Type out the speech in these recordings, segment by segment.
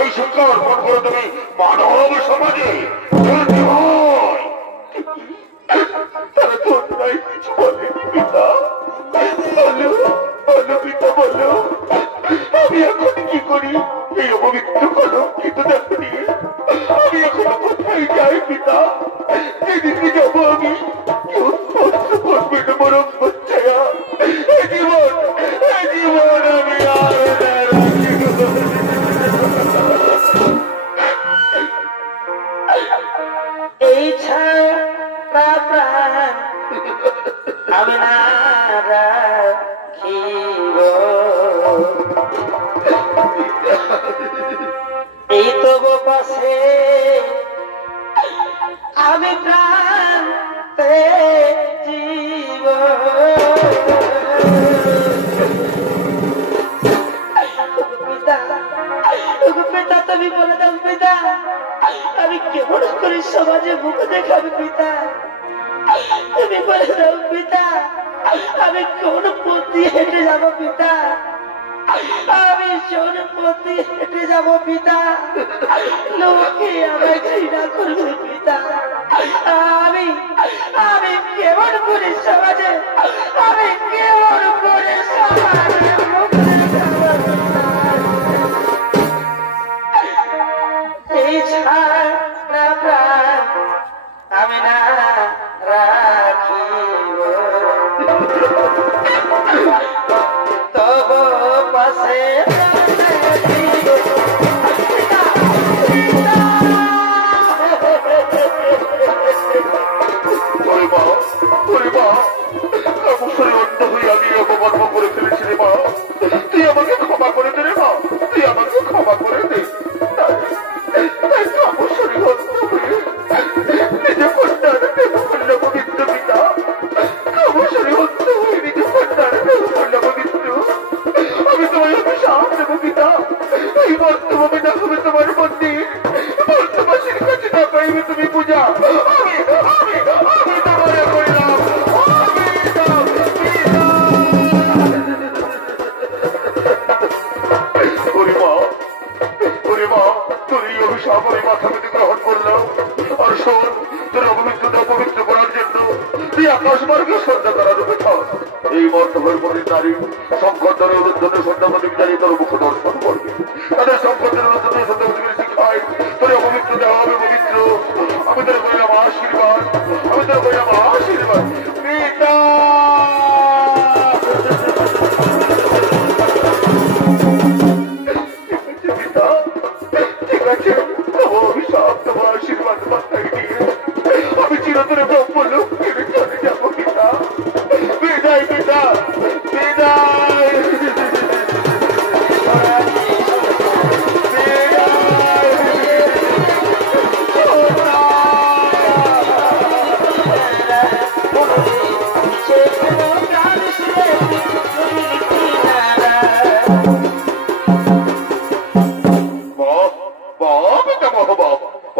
এই শিক্ষা অর্পণ করো তুমি মানব সমাজে। যেদিকে যাবো আমি কেউ স্পর্শ করবে না বরং বাচ্চারা জীবন জীবন আমি আর এই ছাড়া প্রাণ আমি না রাখিব এই তবু পাশে আমি প্রাণ জীব পিতা পিতা তুমি বলে দাও পিতা আমি কেমন করে সমাজে মুখ দেখাবি পিতা তুমি বলে দাও পিতা আমি কোন পথে হেঁটে যাব পিতা আমি কোন পথে হেঁটে যাব পিতা লোকে আমায় ঘৃণা করবে পিতা আমি আমি কেমন করে সমাজে আমি কেমন করে সমাজে মুখ দেখাবো এই ছাড়া প্রাণ আমি না রাখিব তবু পাশে আমি অপকর্ম করে ফেলেছি রে মা তুই আমাকে ক্ষমা করে দে রে মা তুই আমাকে ক্ষমা করে দে নিজে কন্যারে দেব করল পবিত্র পিতা কামসরে হত্যা হয়ে নিজে কন্যারে দেব করল পবিত্র আমি তোমায় অভিশাপ দেব পিতা এই বর্তমানে না হবে তোমার মন্দির বর্তমাসের কাছে না পাইবে তুমি পূজা আমি আমি আমি তোমায় করিলাম মাথা পেতে গ্রহণ করলাম আর শোন তোর অপবিত্রতা অপবিত্র করার জন্য তুই আকাশ মার্গে সন্ধ্যা করার উপেক্ষা এই মর্তভর মনের নারী সংকটনের উদ্যোগে সন্ধ্যাপতি বিচারী তোর মুখ দর্শন করবে তাদের সংকটের উদ্যোগে সন্ধ্যাপতির শিক্ষায় তোর অপবিত্র দেওয়া হবে পবিত্র আমি তোর করিলাম আশীর্বাদ আমি তোর করিলাম আশীর্বাদ পিতা ঠিক আছে অভিশাপ তোমার আশীর্বাদ মাথায় নিয়ে আমি চিরতরে ব্রহ্ম লোক ফিরে চলে যাবো পিতা বিদায় পিতা বিদায়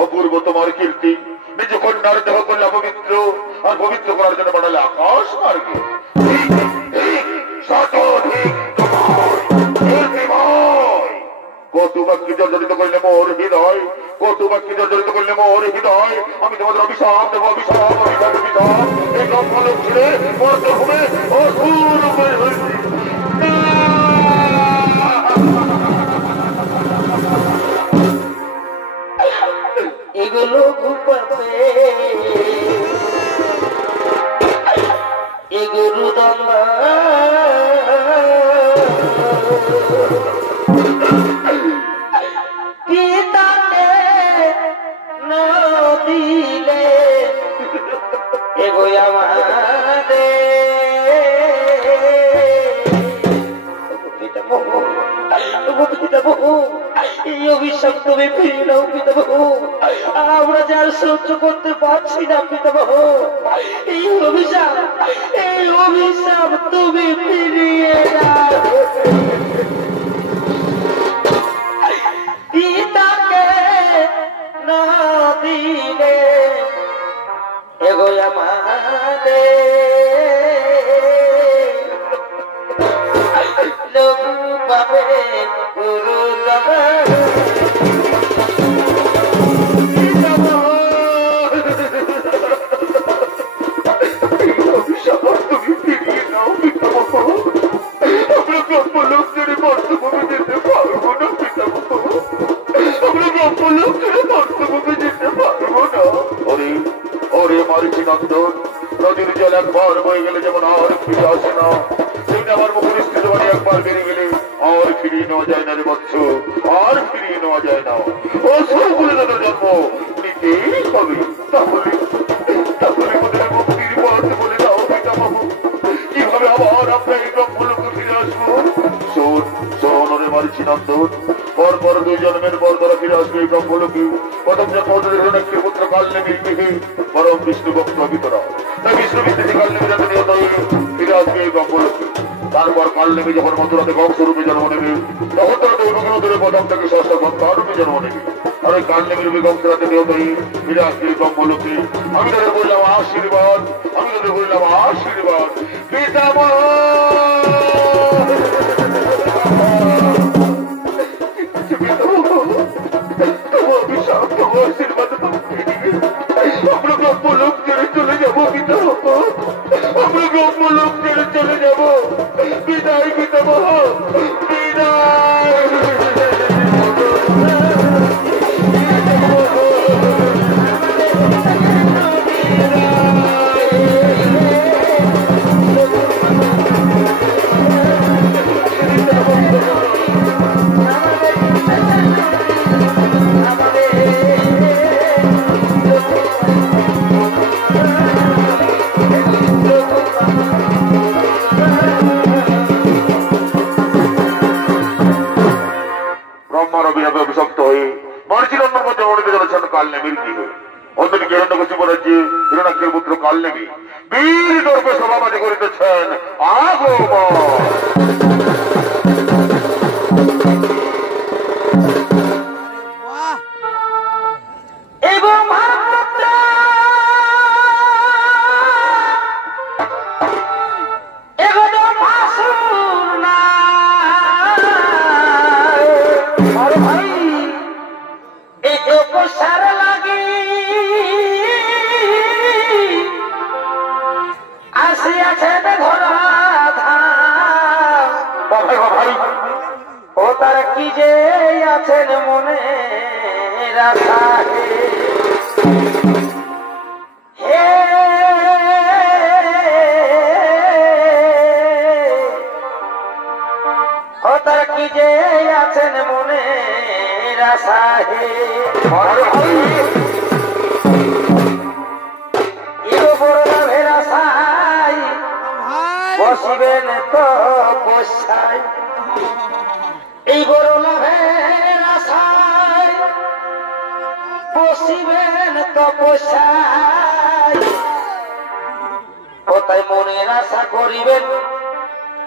অপূর্ব তোমার কীর্তি নিজ কন্যার দেহ করলে অপবিত্র আর পবিত্র করার জন্য বানালে আকাশ মার্গে কটুবাক্যে জর্জরিত করলে মোর হৃদয় কটুবাক্যে জর্জরিত করলে মোর হৃদয় আমি তোমাদের অভিশাপ দেব অভিশাপ অভিশাপ অভিশাপ এই নকলক ছেড়ে মরতে হবে অপূর্ব এগুলো ঘুপাতে এগুলো দমা পিতাকে নদিলে এগো আমাদের এই অভিশাপ তুমি ফিরে নাও পিতামহ আমরা যার সহ্য করতে পারছি না পিতামহ এই অভিশাপ তুমি ফিরিয়ে নাও পিতাকে না দিলে এগো আমাদের লোক পাবে গুরু তুমি ফিরিয়ে নাও পিতামহ আমরা ব্রহ্ম লোক ছেড়ে মর্তভূমি যেতে পারবো না পিতামহ আমরা ব্রহ্ম লোক ছেড়ে মর্তভূমি যেতে পারবো না ওরে মারিছি নন্দন নদীর জল একবার বয়ে গেলে যেমন আর ফিরে আসে না, সেটা আমার মুখের স্থিতবাণী একবার বেরিয়ে গেলে আর ফিরিয়ে নেওয়া যায় না রে বৎস, আর ফিরিয়ে নেওয়া যায় না। ও সবগুলো তাদের জন্ম নিতেই হবে। তাহলে তাহলে ওদের মুক্তির পথ বলে দাও পিতামহ, কিভাবে আবার আমরা এই ব্রহ্মলোকে ফিরে আসবো? শোন শোন ওরে মারিছি নন্দন, পরপর 2 জন্মের পর তারা ফিরে আসবে এই ব্রহ্মলোকে। প্রথম জন্ম ওদের হলেন একটি পুত্র কালনেমির গৃহে পরম বিষ্ণু ভক্ত ভিতরা, তাই বিষ্ণু বিদ্যুতি কালনেমি যাতে নিহত হয়ে ফিরে আসবে এই ব্রহ্মলোকে। তারপর কালনেমি যখন মথুরাতে কংসরূপে জন্ম নেবে, তখন তারা দৈবগুণদের প্রথম থেকে ষষ্ঠ সন্তানরূপে জন্ম নেবে। আর ওই কালনেমির রূপে কংসরাতে নিহত হয়ে ফিরে আসবে এই ব্রহ্মলোকে। আমি তাদের বললাম আশীর্বাদ, আমি তাদের বললাম আশীর্বাদ। পিতামহ আমরা ব্রহ্মলোক ছেড়ে চলে যাবো পিতামহ, আমরা ব্রহ্মলোক ছেড়ে চলে যাবো। বিদায় পিতামহ, বিদায়। কালনেমির গৃহে অন্যদিকে হিরণ্যকশিপু রাজ্যে হিরণ্যাক্ষের পুত্র কালনেমি বীর দর্পে সভাবাদী করিতেছেন আগমন। বসিবেন তো পোষায়, এই বড় লাভের আশায় বসিবেন তো পোষায়। কোথায় মনের আশা করিবেন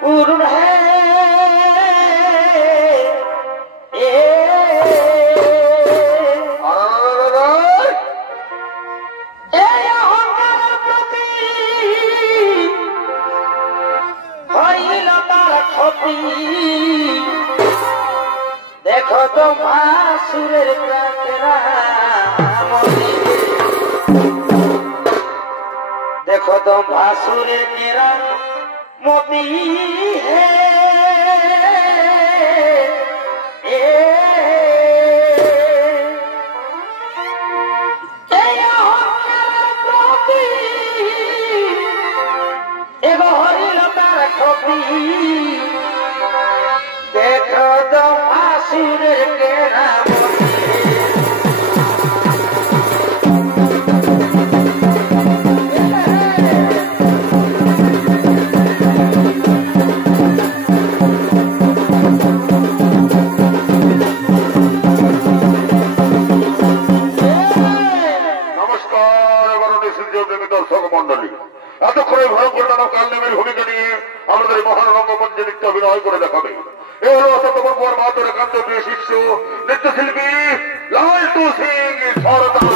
পূর্ণ হে দেখো তো ভাসুরের কাকেরা, দেখো তো ভাসুরের কেরা মতি হে হরিলতার ছবি, দেখো তো ভাসুরের কেরা কালনেমির ভূমিকা নিয়ে আমাদের মহান রঙ্গমঞ্চে নৃত্য অভিনয় করে দেখাবে। এ হলো অসতমঙ্গল মাতর একান্ত প্রিয় শিষ্য নৃত্যশিল্পী লালটু সিং সরদার।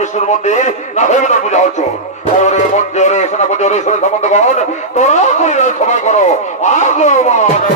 বিষ্ণুর মন্দির না ভেবে তার পূজা হচ্ছে মন্ত্রী সেনাপতি সামন্তগণ তোরা সবাই করো আগমন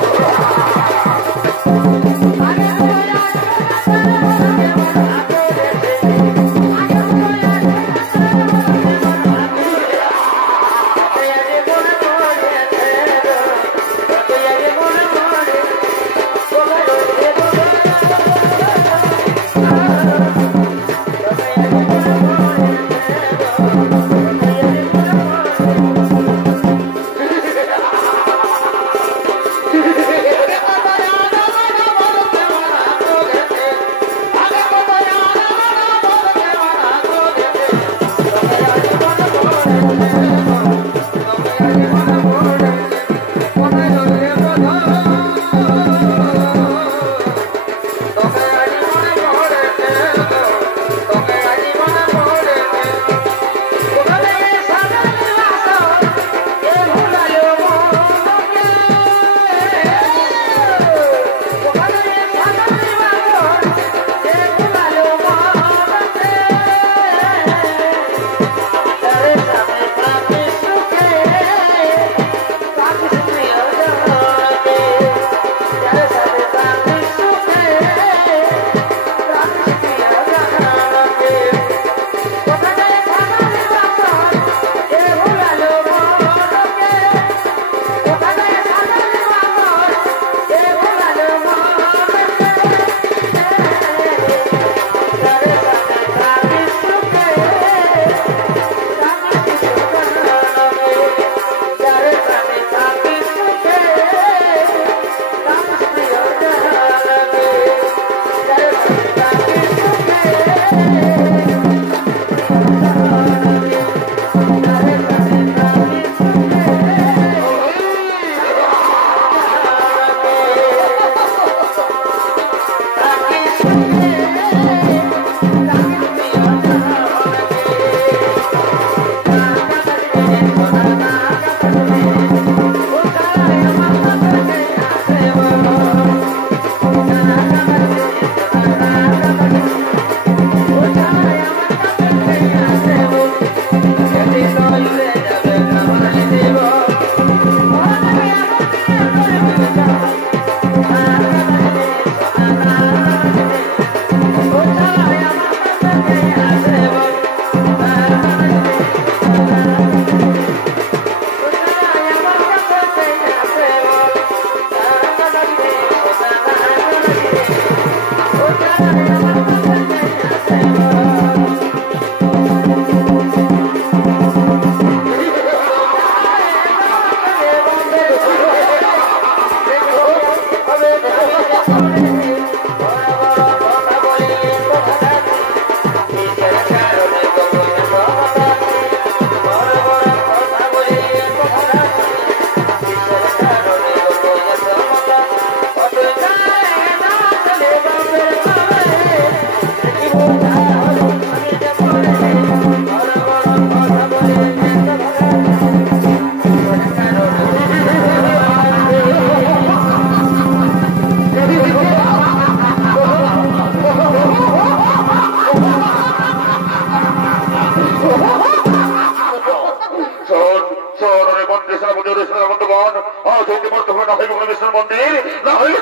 বিষ্ণুর মন্দির না হইলে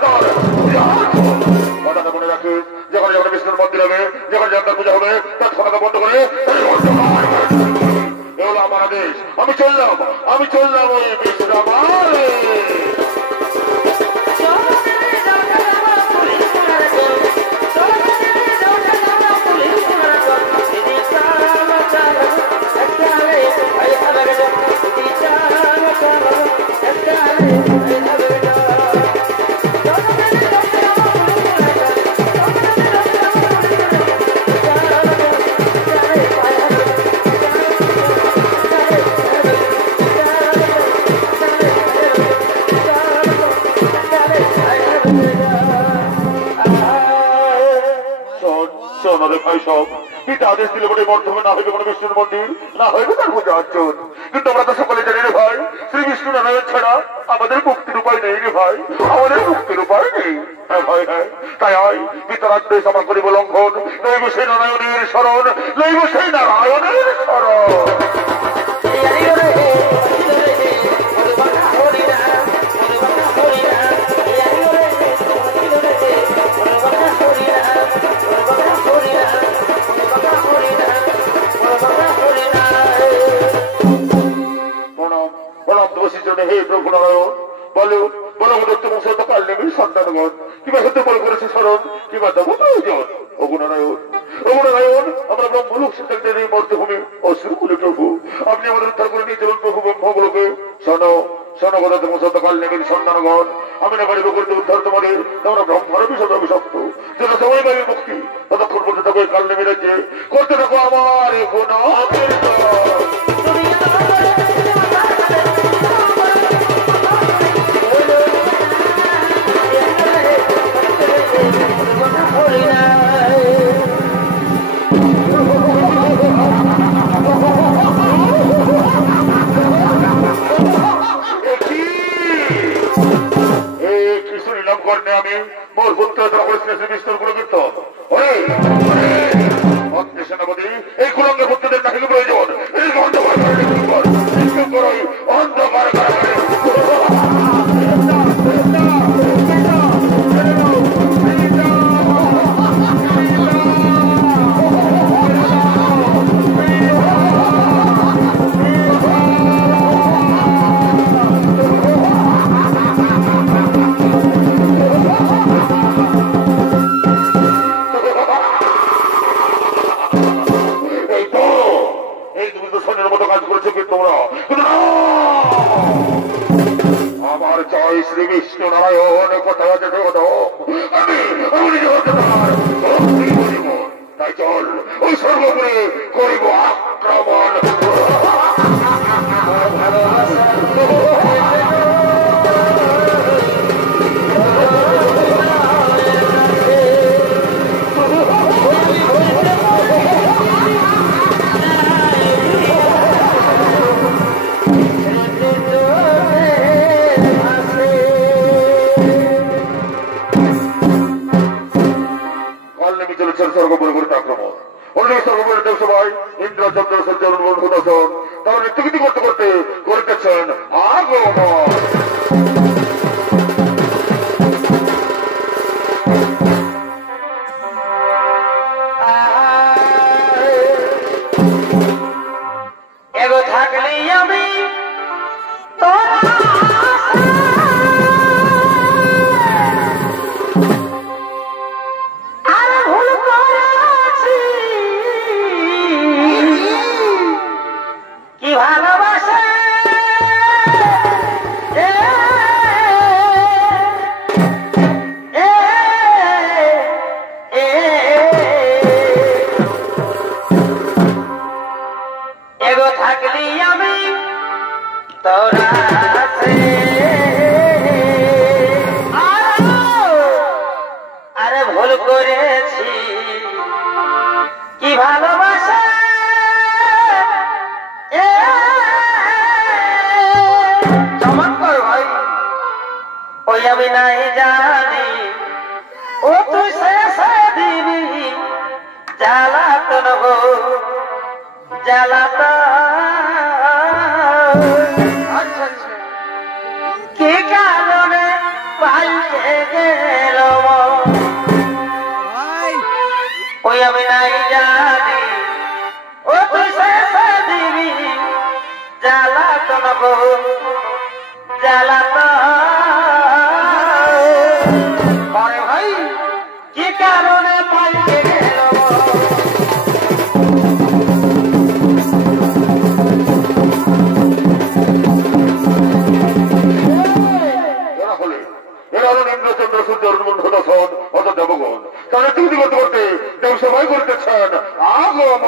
কথাটা মনে রাখে যখন যখন বিষ্ণুর মন্দির হবে যখন সন্তান পূজা হবে তার সমাধা বন্ধ করে এ হলো আমার আদেশ। আমি চললাম ওই বিশ্রামালে। আদেশ দিলে বলে বর্ধমান না হইবে কোন বিষ্ণুর মন্দির, না হইবে তার পূজা অর্চন। কিন্তু আমরা তো সকলে জানি রে ভাই, শ্রী বিষ্ণু নারায়ণ ছাড়া আমাদের মুক্তির উপায় নেই রে ভাই, আমাদের মুক্তির উপায় নেই। হ্যাঁ ভাই, হ্যাঁ, তাই হয় বিতরাদ্দেশ আমার করিব লঙ্ঘন, লইব সেই নারায়ণের শরণ, লইব সেই নারায়ণের শরণ। হে প্রভু নারায়ণ, বলো দত্ত মশাই কাল নেবেন সন্তানগণ, কিংবা হতে বল করেছে স্মরণ, কিংবা দেব প্রয়োজন। অগুণারায়ণ, আমরা ব্রহ্মলোক সিদ্ধান্তের এই মর্তভূমি অসুরকুলে প্রভু, আপনি আমাদের উদ্ধার করে নিয়ে চলুন প্রভু ব্রহ্মগুলোকে। শোনো কথা মশাই কাল নেবেন সন্তানগণ, আমি না পারিব করতে উদ্ধার তোমাদের, তোমরা ব্রহ্মার বিষয় অভিশপ্ত, যেন সময় পাবে মুক্তি, ততক্ষণ পর্যন্ত থাকো কাল নেমে রাজ্যে, করতে থাকো আমার গুণ। আমি মোর পুত্র বিস্তর গুলো কীর্তন সেনাপতি, এই কুলঙ্গের পুত্রদের নাকি প্রয়োজন, এই অন্ধকার আমার জয় শ্রী বিষ্ণু নারায়ণ কোথায় আছে তাই চল ওই সর্বোপরি করিব আক্রমণ। তারা নৃত্যগীতি করতে করতে করতেছেন আগমন। এগো থাকলে আমি আমি নাই জানি ও তুই শেষে দিবি জ্বালাতন গো জ্বালাতন কি কারণে পাইয়ে গেল ওই আমি নাই জানি জানবো জ্বালাতো আরে ভাই কি কারণে পাইকে গেল ইন্দ্রচন্দ্র সূর্য অর্জুন অত দেবগণ তারা চুক্তি করতে করতে দেবসভাই করতেছেন আগম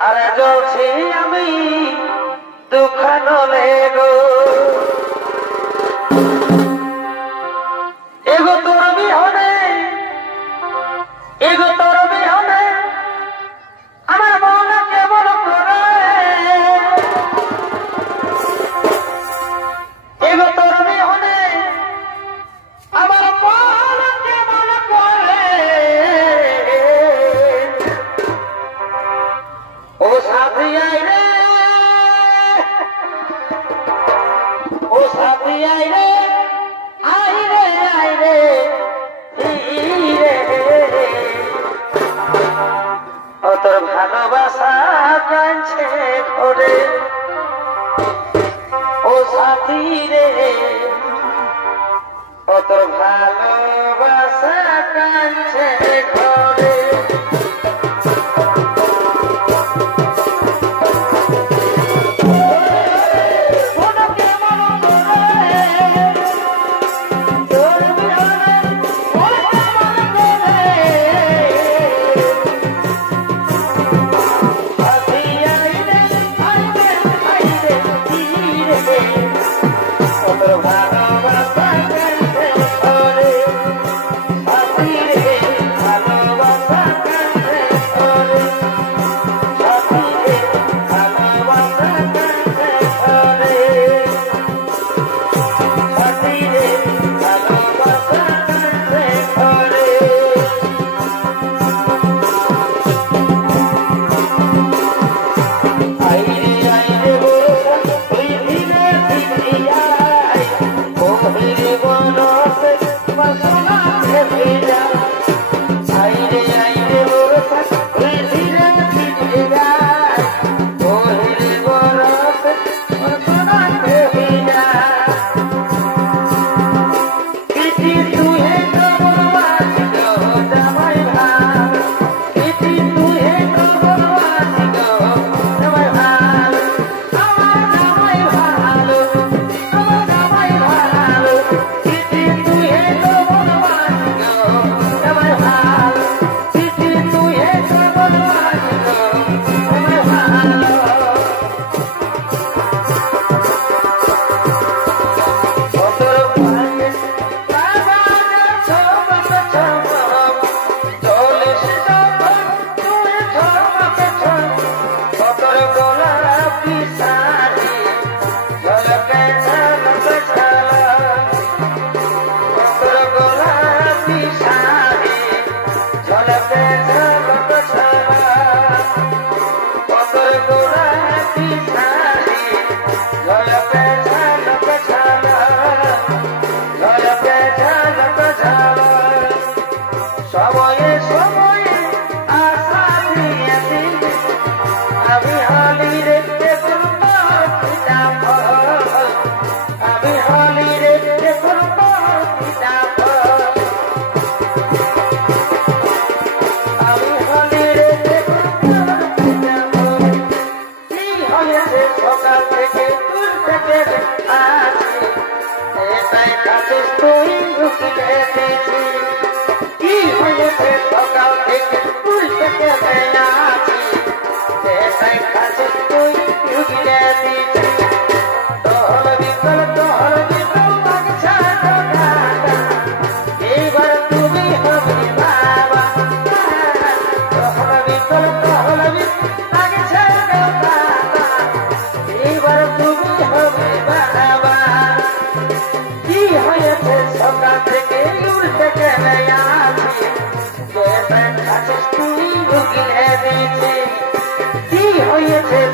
আরে জ্বলছি আমি দুঃখান লেগো এগো তোর বিহনে আমার মন কেমন করে এগো কাঁদছে ঘরে ও সাথী রে ও তোর ভালোবাসা কাঁদছে ঘরে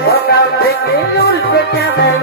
সকাল থেকে উল্টে কেন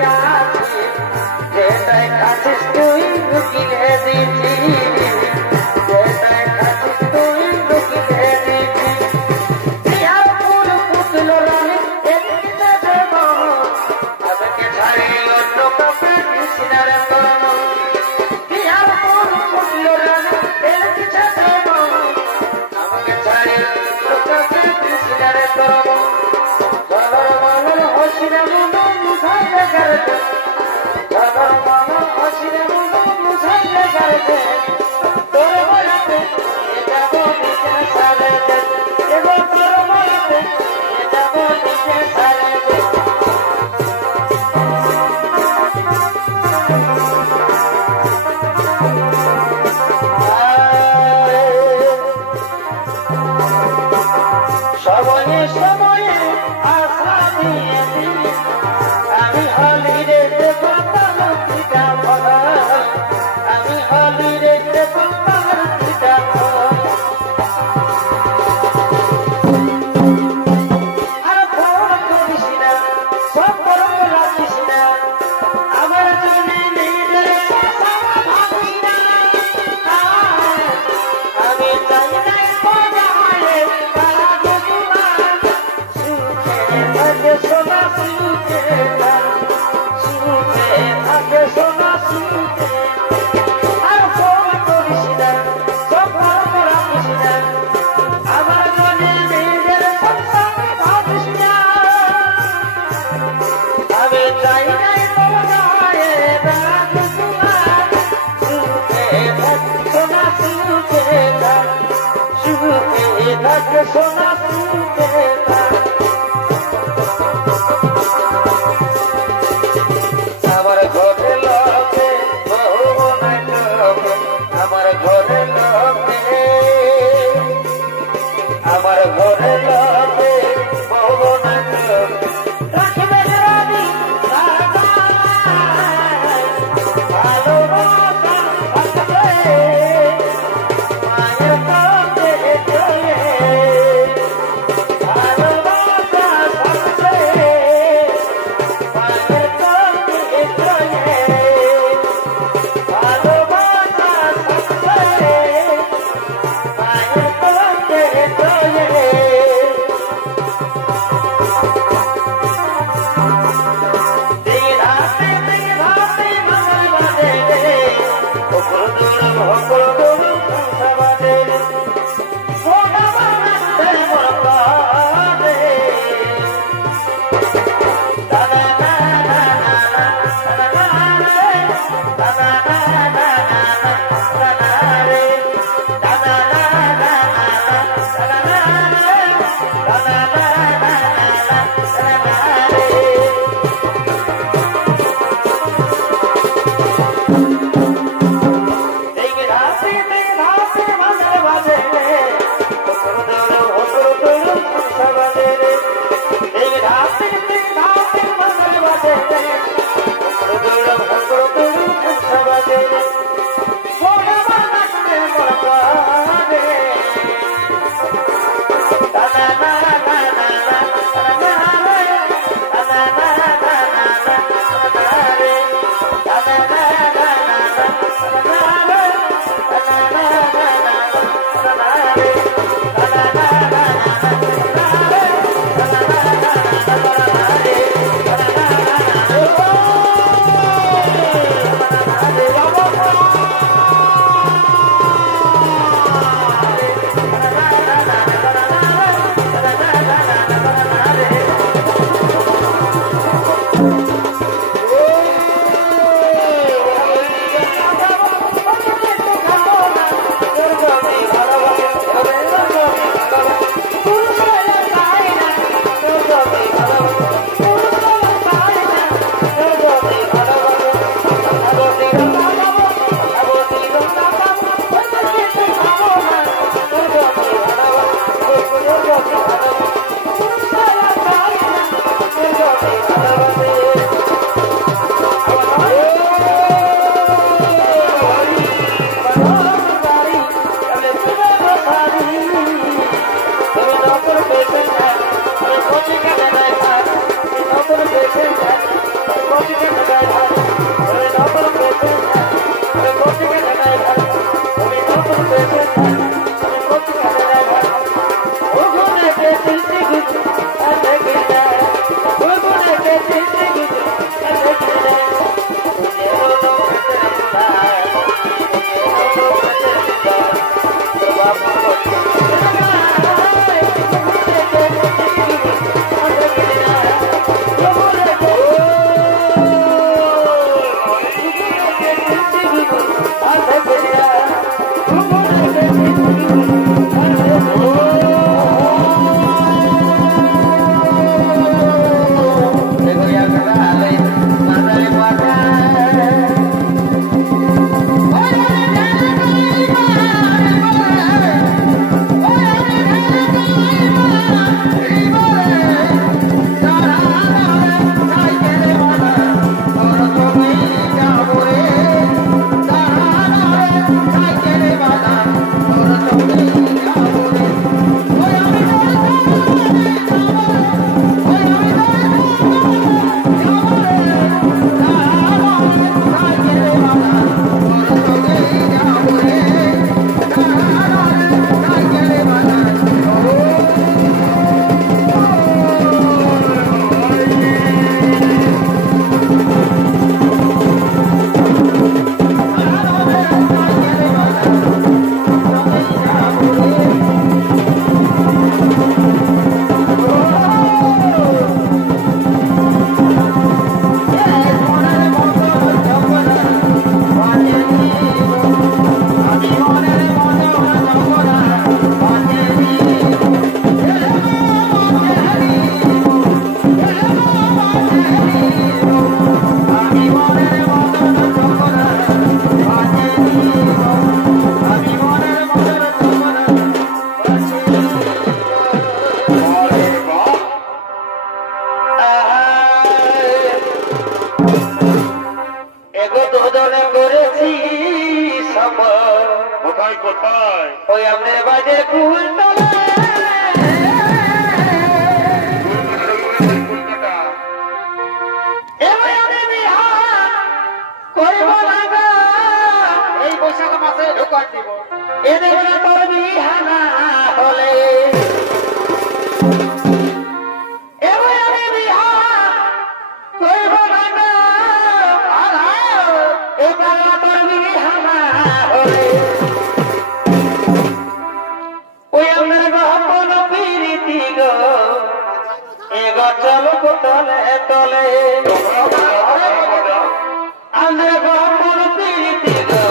সোনা সুখে থাক সুখে থাকে সোনা সুখে আর ফোন করিস না স্বপ্ন রাখিস না আমার মনে নিজের সংসারে ভাবিস না আমি চাই নাই তোমায় রাত তোমার সুখে থাক সোনা সুখে থাক সুখে থাক সোনা সুখে থাক আমার ঘরে লোকে বহু নাই লোকে আমার ঘরে লোকে আমার ঘরে লোকে বহু নাই লোকে রাখবে রানী ভালোবাসা থাকবে মায়ের কাছে চলে এগো দুজনে করেছি সফর কোথায় কোথায় ওই আমাদের বাজে কুলতলা এবার আমি বিহা করব না গো এই বৈশাখ মাসে ঢোকান দিব এদের তোর বিহা না হলে এবার আমি বিহা করব না গো এবার তোর বিহা না হলে ওই আমার বাপন প্রীতি গো এগো চলো তলে তলে আমার বাপন প্রীতি গো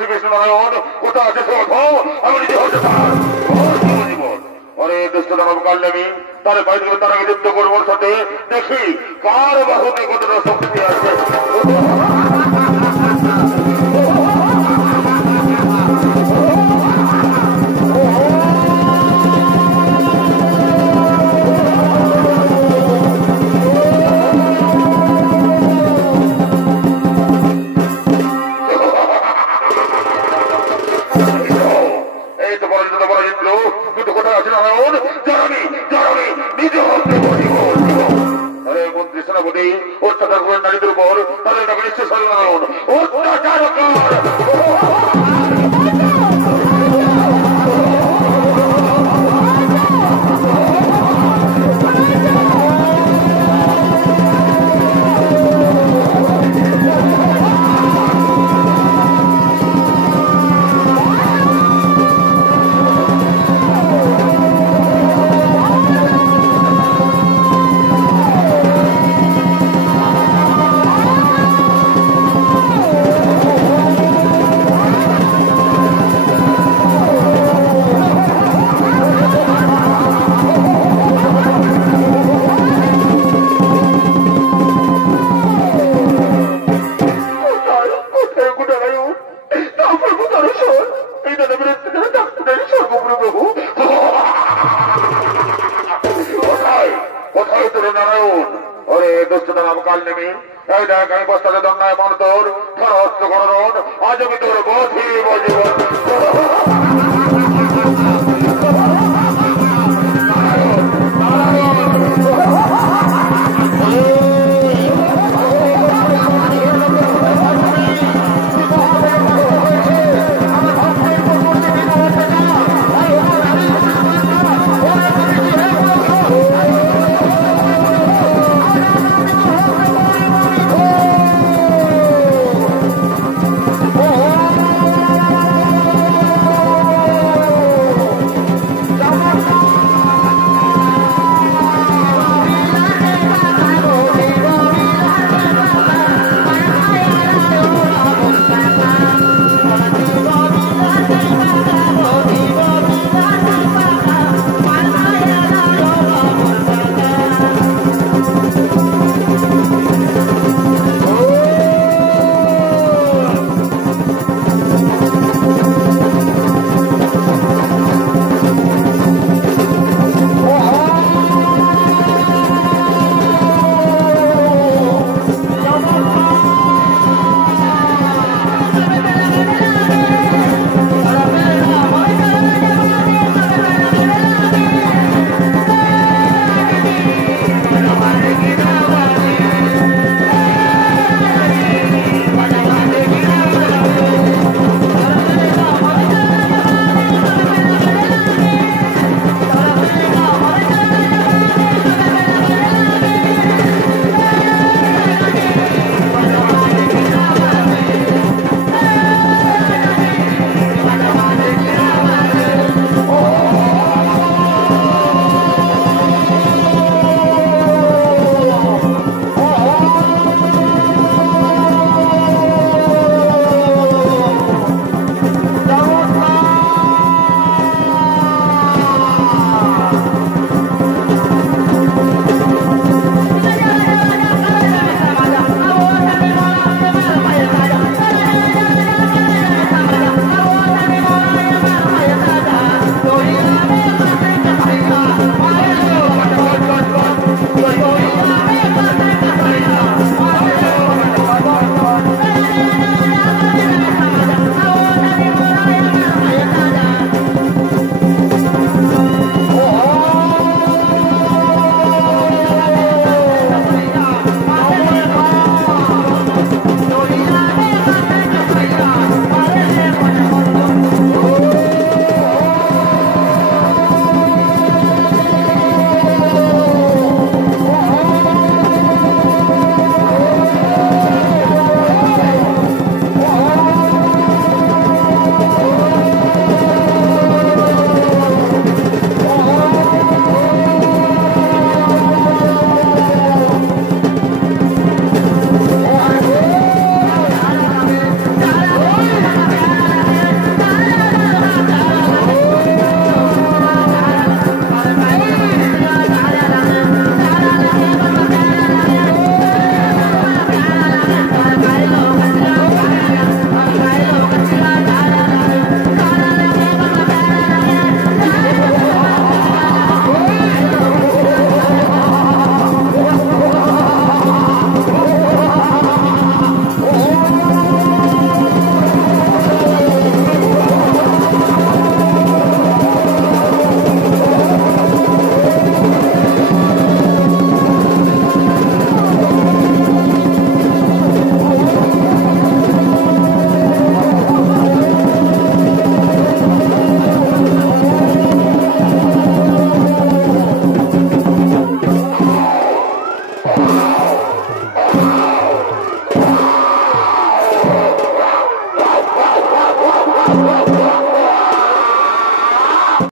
শ্রীকৃষ্ণনারায়ণ কোথা আছে আমি নিজে হতে জীবন অরে দুষ্ট দানব কালনামি তাহলে বাইরে তার আগে যুদ্ধ করবো সাথে দেখি কার বাহুতে কতটা শক্তি আছে নারীদের উপর তাদের টাকা নিশ্চয় সর্বনারায়ণ অত্যাচার কাল নেমে এই দেখ আমি বস্তাতে দন্নায় মন তোর ধর হস্ত করণ আজ আমি তোর বধি বজব